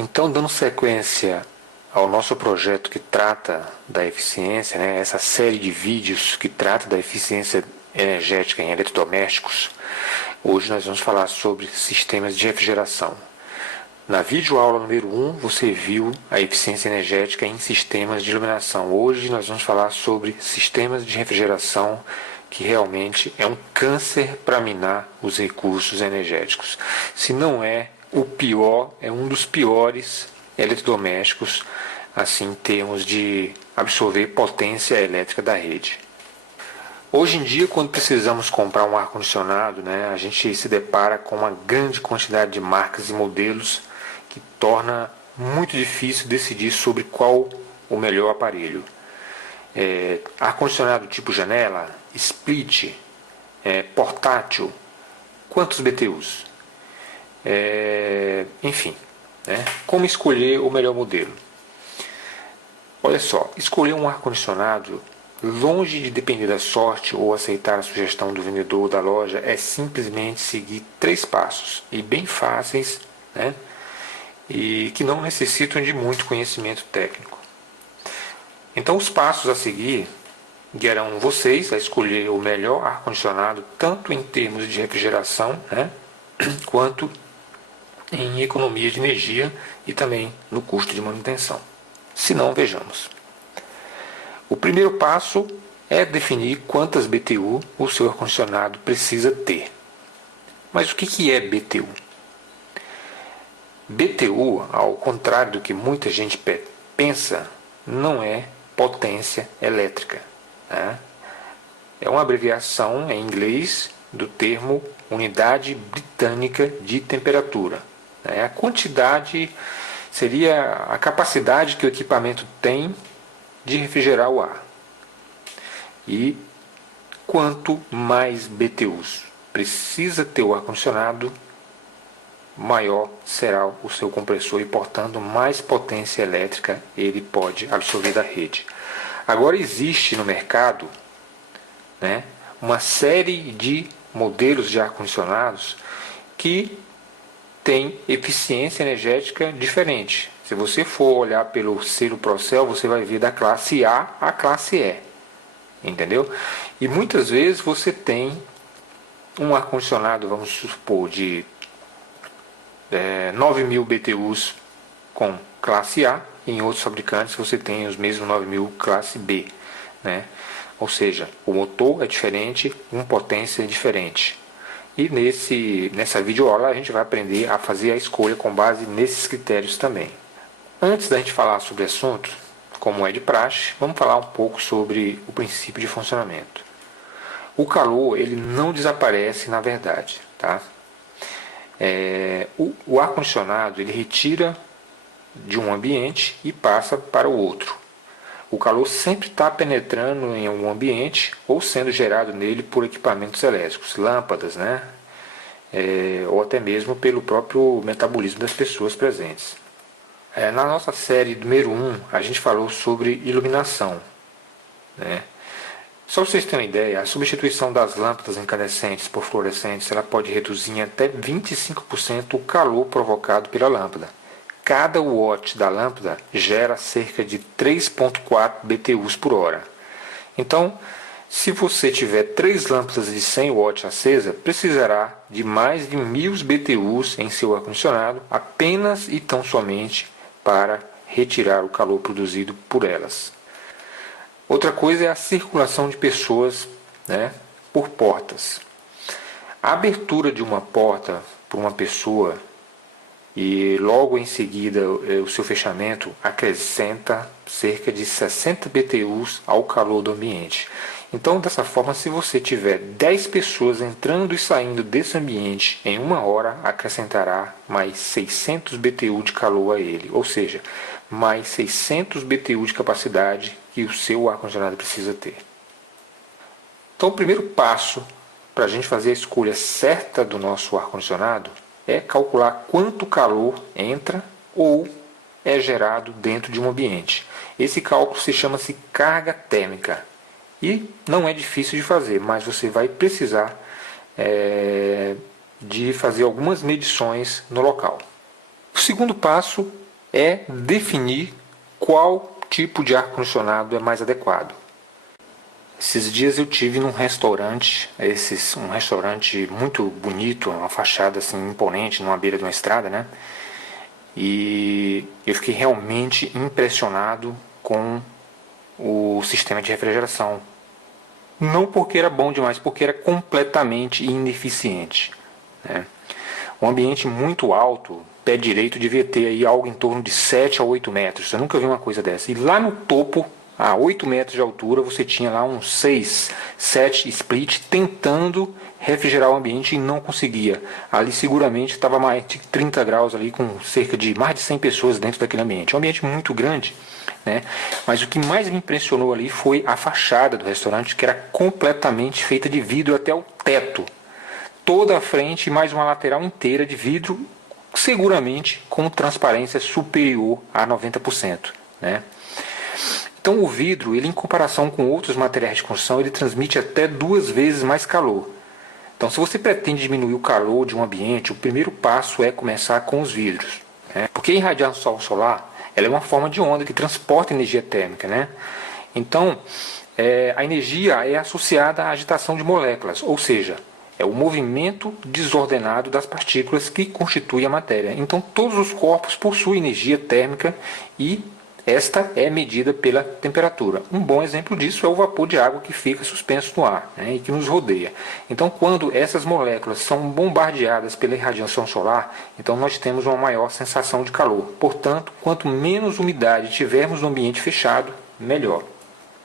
Então, dando sequência ao nosso projeto que trata da eficiência, né, essa série de vídeos que trata da eficiência energética em eletrodomésticos, hoje nós vamos falar sobre sistemas de refrigeração. Na videoaula número 1, você viu a eficiência energética em sistemas de iluminação. Hoje nós vamos falar sobre sistemas de refrigeração, que realmente é um câncer para minar os recursos energéticos. Se não é o pior, é um dos piores eletrodomésticos, assim, em termos de absorver potência elétrica da rede. Hoje em dia, quando precisamos comprar um ar-condicionado, a gente se depara com uma grande quantidade de marcas e modelos que torna muito difícil decidir sobre qual o melhor aparelho. Ar-condicionado tipo janela, split, portátil, quantos BTUs? Enfim, como escolher o melhor modelo? Olha só, escolher um ar-condicionado, longe de depender da sorte ou aceitar a sugestão do vendedor ou da loja, é simplesmente seguir 3 passos, e bem fáceis, e que não necessitam de muito conhecimento técnico. Então, os passos a seguir guiarão vocês a escolher o melhor ar-condicionado, tanto em termos de refrigeração, quanto em economia de energia e também no custo de manutenção. Se não, vejamos. O primeiro passo é definir quantas BTU o seu ar-condicionado precisa ter. Mas o que é BTU? BTU, ao contrário do que muita gente pensa, não é potência elétrica. É uma abreviação em inglês do termo unidade britânica de temperatura. A quantidade seria a capacidade que o equipamento tem de refrigerar o ar. E quanto mais BTUs precisa ter o ar-condicionado, maior será o seu compressor e, portanto, mais potência elétrica ele pode absorver da rede. Agora existe no mercado uma série de modelos de ar-condicionados que tem eficiência energética diferente. Se você for olhar pelo selo Procel, você vai ver da classe A à classe E. Entendeu? E muitas vezes você tem um ar-condicionado, vamos supor, de 9.000 BTUs com classe A, e em outros fabricantes você tem os mesmos 9.000 classe B. Ou seja, o motor é diferente, uma potência é diferente. E nessa videoaula a gente vai aprender a fazer a escolha com base nesses critérios também. Antes da gente falar sobre o assunto, como é de praxe, vamos falar um pouco sobre o princípio de funcionamento. O calor ele não desaparece na verdade. O ar-condicionado ele retira de um ambiente e passa para o outro. O calor sempre está penetrando em um ambiente ou sendo gerado nele por equipamentos elétricos, lâmpadas, ou até mesmo pelo próprio metabolismo das pessoas presentes. Na nossa série número 1, a gente falou sobre iluminação. Só para vocês terem uma ideia, a substituição das lâmpadas incandescentes por fluorescentes ela pode reduzir em até 25% o calor provocado pela lâmpada. Cada watt da lâmpada gera cerca de 3,4 BTUs por hora. Então, se você tiver 3 lâmpadas de 100 watts acesa, precisará de mais de 1.000 BTUs em seu ar-condicionado apenas e tão somente para retirar o calor produzido por elas. Outra coisa é a circulação de pessoas por portas. A abertura de uma porta por uma pessoa e logo em seguida o seu fechamento acrescenta cerca de 60 BTUs ao calor do ambiente. Então, dessa forma, se você tiver 10 pessoas entrando e saindo desse ambiente em 1 hora, acrescentará mais 600 BTU de calor a ele, ou seja, mais 600 BTU de capacidade que o seu ar-condicionado precisa ter. Então, o primeiro passo para a gente fazer a escolha certa do nosso ar-condicionado é calcular quanto calor entra ou é gerado dentro de um ambiente. Esse cálculo se chama-se carga térmica e não é difícil de fazer, mas você vai precisar de fazer algumas medições no local. O segundo passo é definir qual tipo de ar-condicionado é mais adequado. Esses dias eu tive num restaurante, um restaurante muito bonito, uma fachada assim imponente, numa beira de uma estrada, né? E eu fiquei realmente impressionado com o sistema de refrigeração. Não porque era bom demais, porque era completamente ineficiente, né? Um ambiente muito alto, pé direito, devia ter aí algo em torno de 7 a 8 metros. Eu nunca vi uma coisa dessa. E lá no topo, a 8 metros de altura, você tinha lá uns 6, 7 split tentando refrigerar o ambiente e não conseguia. Ali seguramente estava mais de 30 graus ali, com cerca de mais de 100 pessoas dentro daquele ambiente. É um ambiente muito grande, né? Mas o que mais me impressionou ali foi a fachada do restaurante, que era completamente feita de vidro até o teto. Toda a frente e mais uma lateral inteira de vidro, seguramente com transparência superior a 90%, né? Então o vidro, ele em comparação com outros materiais de construção, ele transmite até 2 vezes mais calor. Então, se você pretende diminuir o calor de um ambiente, o primeiro passo é começar com os vidros, né? Porque a irradiação solar, ela é uma forma de onda que transporta energia térmica, né? Então, a energia é associada à agitação de moléculas, ou seja, é o movimento desordenado das partículas que constitui a matéria. Então, todos os corpos possuem energia térmica e esta é medida pela temperatura. Um bom exemplo disso é o vapor de água que fica suspenso no ar, né, e que nos rodeia. Então, quando essas moléculas são bombardeadas pela irradiação solar, então nós temos uma maior sensação de calor. Portanto, quanto menos umidade tivermos no ambiente fechado, melhor,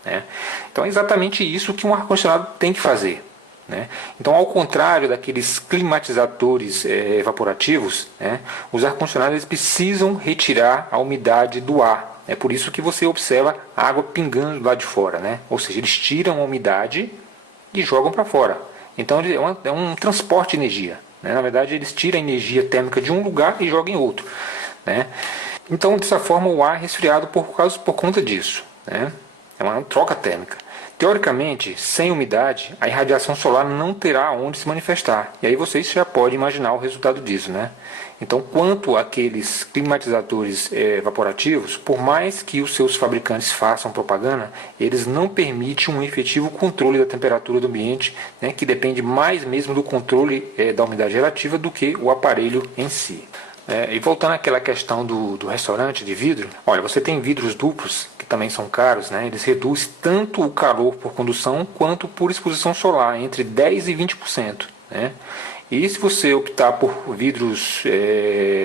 né? Então, é exatamente isso que um ar-condicionado tem que fazer, né? Então, ao contrário daqueles climatizadores evaporativos, né, os ar-condicionados precisam retirar a umidade do ar. É por isso que você observa a água pingando lá de fora, né? Ou seja, eles tiram a umidade e jogam para fora. Então é um transporte de energia, né? Na verdade, eles tiram a energia térmica de um lugar e jogam em outro, né? Então, dessa forma, o ar é resfriado por conta disso, né? É uma troca térmica. Teoricamente, sem umidade, a irradiação solar não terá onde se manifestar. E aí vocês já podem imaginar o resultado disso, né? Então, quanto àqueles climatizadores evaporativos, por mais que os seus fabricantes façam propaganda, eles não permitem um efetivo controle da temperatura do ambiente, né, que depende mais mesmo do controle da umidade relativa do que o aparelho em si. E voltando àquela questão do restaurante de vidro, olha, você tem vidros duplos, que também são caros, né? Eles reduzem tanto o calor por condução quanto por exposição solar, entre 10% e 20%, né? E se você optar por vidros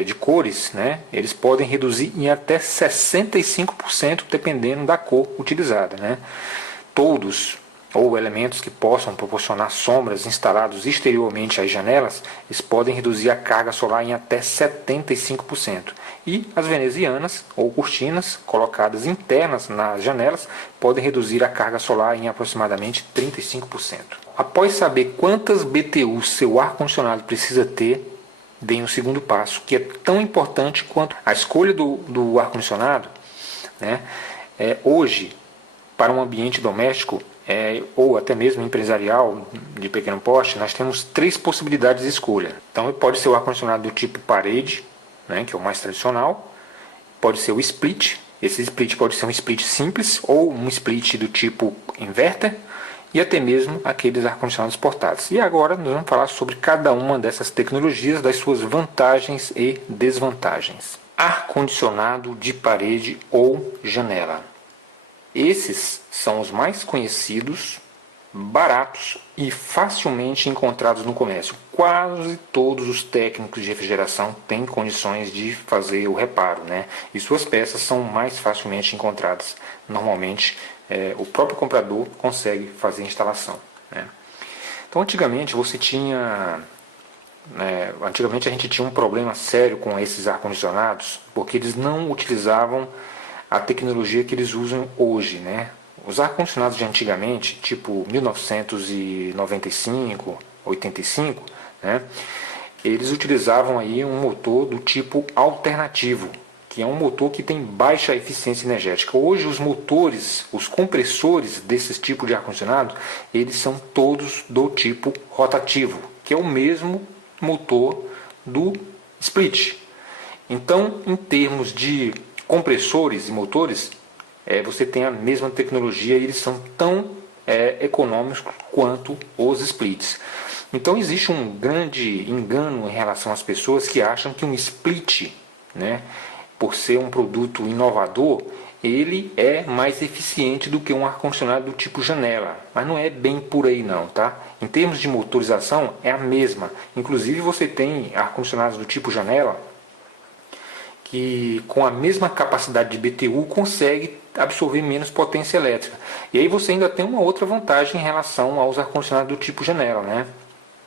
de cores, né, eles podem reduzir em até 65%, dependendo da cor utilizada, né? Todos ou elementos que possam proporcionar sombras instalados exteriormente às janelas, eles podem reduzir a carga solar em até 75%. E as venezianas ou cortinas colocadas internas nas janelas podem reduzir a carga solar em aproximadamente 35%. Após saber quantas BTUs seu ar-condicionado precisa ter, vem o segundo passo, que é tão importante quanto a escolha do ar-condicionado, né? Hoje, para um ambiente doméstico ou até mesmo empresarial de pequeno porte, nós temos 3 possibilidades de escolha. Então, pode ser o ar-condicionado do tipo parede, né, que é o mais tradicional, pode ser o split. Esse split pode ser um split simples ou um split do tipo inverter, e até mesmo aqueles ar-condicionados portáteis. E agora nós vamos falar sobre cada uma dessas tecnologias, das suas vantagens e desvantagens. Ar-condicionado de parede ou janela. Esses são os mais conhecidos, baratos e facilmente encontrados no comércio. Quase todos os técnicos de refrigeração têm condições de fazer o reparo, né? E suas peças são mais facilmente encontradas. Normalmente, o próprio comprador consegue fazer a instalação, né? Então, antigamente a gente tinha um problema sério com esses ar-condicionados, porque eles não utilizavam a tecnologia que eles usam hoje, né? Os ar-condicionados de antigamente, tipo 1995, 85, né? Eles utilizavam aí um motor do tipo alternativo, que é um motor que tem baixa eficiência energética. Hoje os motores, os compressores desses tipos de ar-condicionado, eles são todos do tipo rotativo, que é o mesmo motor do split. Então, em termos de compressores e motores, você tem a mesma tecnologia e eles são tão econômicos quanto os splits. Então existe um grande engano em relação às pessoas que acham que um split, né, por ser um produto inovador, ele é mais eficiente do que um ar-condicionado do tipo janela. Mas não é bem por aí não, tá? Em termos de motorização é a mesma. Inclusive você tem ar-condicionados do tipo janela que com a mesma capacidade de BTU consegue absorver menos potência elétrica. E aí você ainda tem uma outra vantagem em relação aos ar-condicionados do tipo janela, né?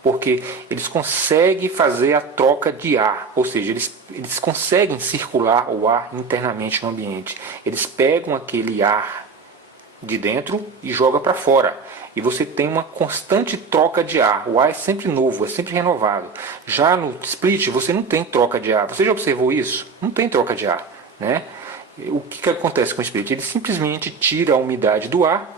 Porque eles conseguem fazer a troca de ar, ou seja, eles conseguem circular o ar internamente no ambiente. Eles pegam aquele ar de dentro e jogam para fora. E você tem uma constante troca de ar. O ar é sempre novo, é sempre renovado. Já no split você não tem troca de ar. Você já observou isso? Não tem troca de ar, né? O que acontece com o split? Ele simplesmente tira a umidade do ar,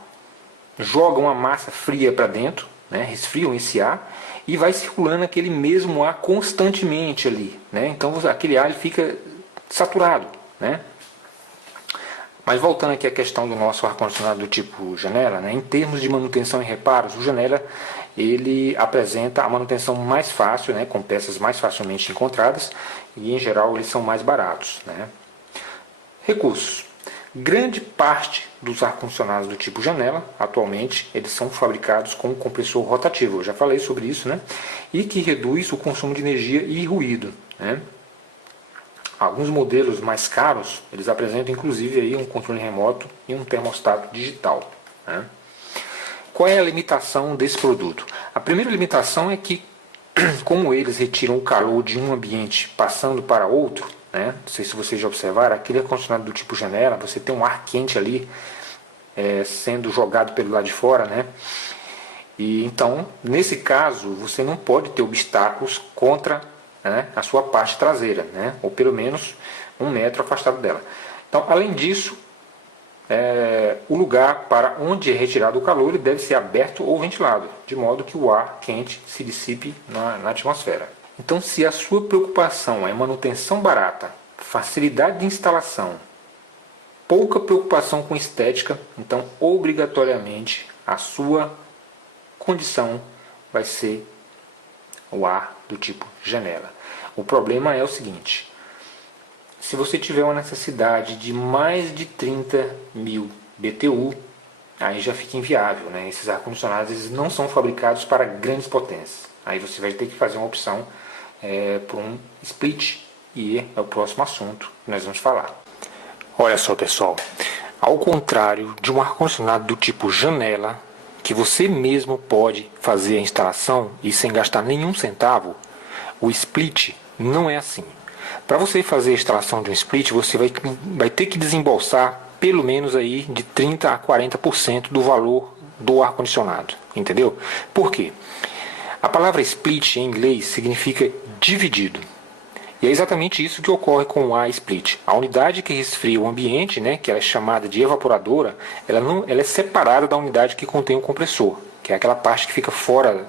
joga uma massa fria para dentro, né? Resfriam esse ar e vai circulando aquele mesmo ar constantemente ali, né? Então aquele ar ele fica saturado, né? Mas voltando aqui à questão do nosso ar-condicionado do tipo janela, né? Em termos de manutenção e reparos, o janela ele apresenta a manutenção mais fácil, né? Com peças mais facilmente encontradas e em geral eles são mais baratos, né? Recursos. Grande parte dos ar-condicionados do tipo janela, atualmente, eles são fabricados com compressor rotativo. Eu já falei sobre isso, né? E que reduz o consumo de energia e ruído, né? Alguns modelos mais caros, eles apresentam inclusive aí um controle remoto e um termostato digital, né? Qual é a limitação desse produto? A primeira limitação é que, como eles retiram o calor de um ambiente passando para outro, né? Não sei se vocês já observaram, aquele ar-condicionado do tipo janela, você tem um ar quente ali sendo jogado pelo lado de fora, né? E então, nesse caso, você não pode ter obstáculos contra, né, a sua parte traseira, né? Ou pelo menos 1 metro afastado dela. Então, além disso, o lugar para onde é retirado o calor ele deve ser aberto ou ventilado, de modo que o ar quente se dissipe na atmosfera. Então, se a sua preocupação é manutenção barata, facilidade de instalação, pouca preocupação com estética, então obrigatoriamente a sua condição vai ser o ar do tipo janela. O problema é o seguinte: se você tiver uma necessidade de mais de 30.000 BTU, aí já fica inviável, né? Esses ar-condicionados eles não são fabricados para grandes potências. Aí você vai ter que fazer uma opção por um split, e é o próximo assunto que nós vamos falar. Olha só, pessoal, ao contrário de um ar-condicionado do tipo janela, que você mesmo pode fazer a instalação e sem gastar nenhum centavo, o split não é assim. Para você fazer a instalação de um split, você vai ter que desembolsar pelo menos aí de 30% a 40% do valor do ar-condicionado, entendeu? Por quê? A palavra split em inglês significa dividido. E é exatamente isso que ocorre com o ar split. A unidade que resfria o ambiente, né, que é chamada de evaporadora, ela é separada da unidade que contém o compressor, que é aquela parte que fica fora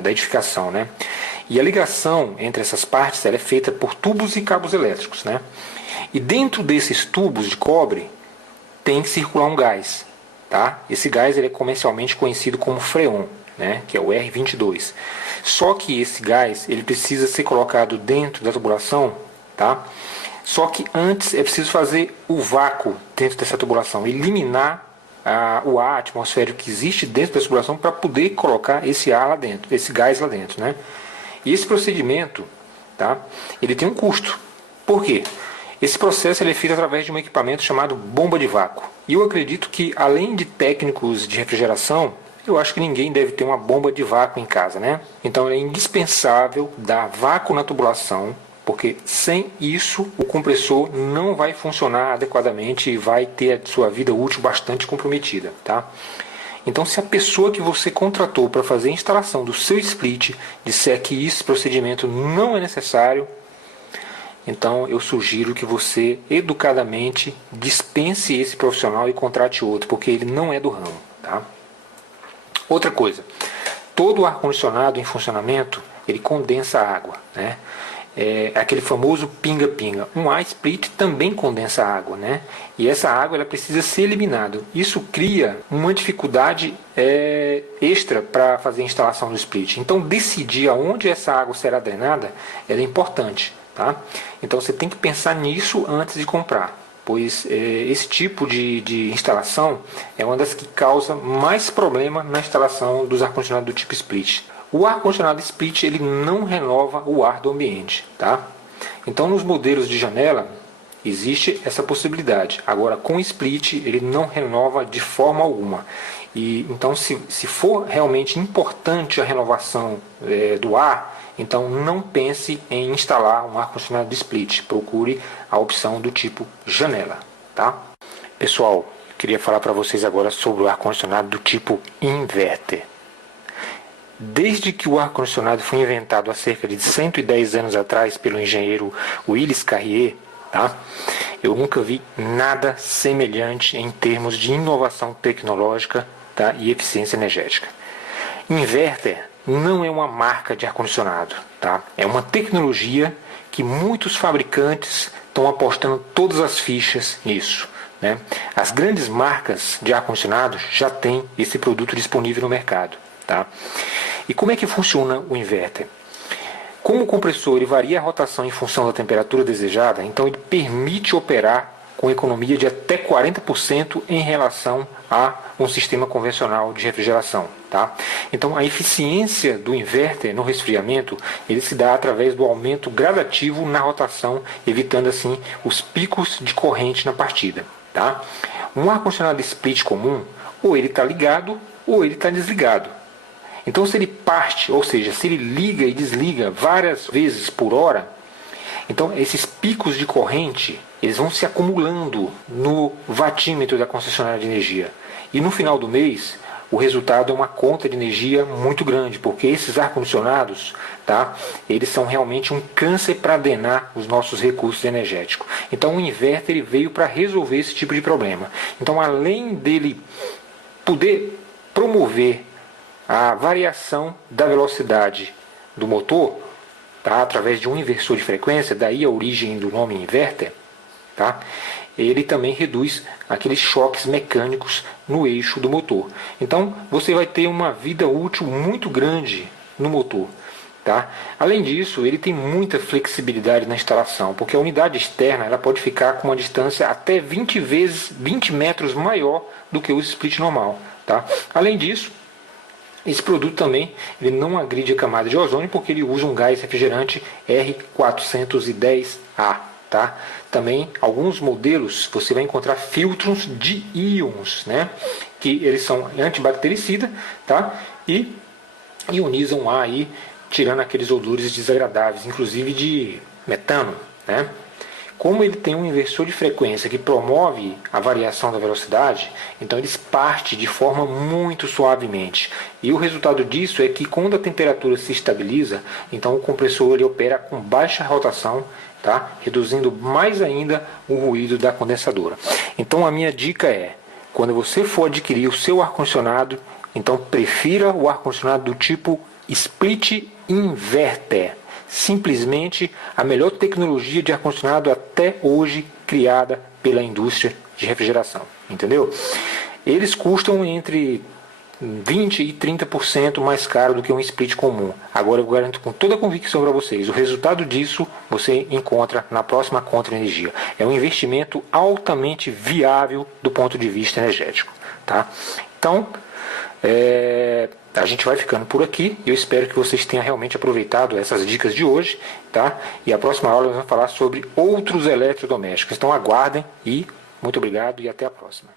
da edificação, né? E a ligação entre essas partes ela é feita por tubos e cabos elétricos, né? E dentro desses tubos de cobre tem que circular um gás, tá? Esse gás ele é comercialmente conhecido como freon, né? Que é o R22. Só que esse gás ele precisa ser colocado dentro da tubulação, tá? Só que antes é preciso fazer o vácuo dentro dessa tubulação, eliminar o ar atmosférico que existe dentro dessa tubulação para poder colocar esse ar lá dentro, esse gás lá dentro, né? E esse procedimento, tá? Ele tem um custo. Por quê? Esse processo ele é feito através de um equipamento chamado bomba de vácuo. E eu acredito que, além de técnicos de refrigeração, eu acho que ninguém deve ter uma bomba de vácuo em casa, né? Então é indispensável dar vácuo na tubulação, porque sem isso o compressor não vai funcionar adequadamente e vai ter a sua vida útil bastante comprometida, tá? Então, se a pessoa que você contratou para fazer a instalação do seu split disser que esse procedimento não é necessário, então eu sugiro que você educadamente dispense esse profissional e contrate outro, porque ele não é do ramo, tá? Outra coisa, todo ar-condicionado em funcionamento, ele condensa água, né? aquele famoso pinga-pinga. Um A-split também condensa água, né? E essa água ela precisa ser eliminada. Isso cria uma dificuldade extra para fazer a instalação do split. Então, decidir aonde essa água será drenada é importante, tá? Então, você tem que pensar nisso antes de comprar, pois esse tipo de instalação é uma das que causa mais problema na instalação dos ar-condicionados do tipo split. O ar-condicionado split ele não renova o ar do ambiente, tá? Então, nos modelos de janela existe essa possibilidade. Agora, com split ele não renova de forma alguma. E então, se for realmente importante a renovação do ar, então não pense em instalar um ar-condicionado split. Procure a opção do tipo janela, tá? Pessoal, queria falar para vocês agora sobre o ar-condicionado do tipo inverter. Desde que o ar-condicionado foi inventado há cerca de 110 anos atrás pelo engenheiro Willis Carrier, tá? Eu nunca vi nada semelhante em termos de inovação tecnológica, tá? E eficiência energética. Inverter não é uma marca de ar-condicionado, tá? É uma tecnologia que muitos fabricantes estão apostando todas as fichas nisso, né? As grandes marcas de ar-condicionado já têm esse produto disponível no mercado, tá? E como é que funciona o inverter? Como o compressor ele varia a rotação em função da temperatura desejada, então ele permite operar com economia de até 40% em relação a um sistema convencional de refrigeração, tá? Então a eficiência do inverter no resfriamento ele se dá através do aumento gradativo na rotação, evitando assim os picos de corrente na partida, tá? Um ar-condicionado split comum, ou ele está ligado ou ele está desligado. Então, se ele parte, ou seja, se ele liga e desliga várias vezes por hora, então esses picos de corrente eles vão se acumulando no watímetro da concessionária de energia. E no final do mês, o resultado é uma conta de energia muito grande, porque esses ar-condicionados, tá, eles são realmente um câncer para drenar os nossos recursos energéticos. Então, o inverter ele veio para resolver esse tipo de problema. Então, além dele poder promover a variação da velocidade do motor, tá, através de um inversor de frequência, daí a origem do nome inverter, tá, ele também reduz aqueles choques mecânicos no eixo do motor. Então você vai ter uma vida útil muito grande no motor. Tá? Além disso, ele tem muita flexibilidade na instalação, porque a unidade externa ela pode ficar com uma distância até 20 metros maior do que o split normal. Tá? Além disso, esse produto também ele não agride a camada de ozônio porque ele usa um gás refrigerante R410A. Tá? Também alguns modelos você vai encontrar filtros de íons, né? Que eles são antibactericida, tá? E ionizam o ar aí, tirando aqueles odores desagradáveis, inclusive de metano, né? Como ele tem um inversor de frequência que promove a variação da velocidade, então eles partem de forma muito suavemente. E o resultado disso é que quando a temperatura se estabiliza, então o compressor ele opera com baixa rotação, tá? Reduzindo mais ainda o ruído da condensadora. Então a minha dica é, quando você for adquirir o seu ar-condicionado, então prefira o ar-condicionado do tipo split inverter. Simplesmente a melhor tecnologia de ar-condicionado até hoje criada pela indústria de refrigeração, entendeu? Eles custam entre 20% e 30% mais caro do que um split comum. Agora eu garanto com toda a convicção para vocês, o resultado disso você encontra na próxima conta de energia. É um investimento altamente viável do ponto de vista energético, tá? Então, a gente vai ficando por aqui. Eu espero que vocês tenham realmente aproveitado essas dicas de hoje, tá? E a próxima aula nós vamos falar sobre outros eletrodomésticos. Então aguardem e muito obrigado e até a próxima.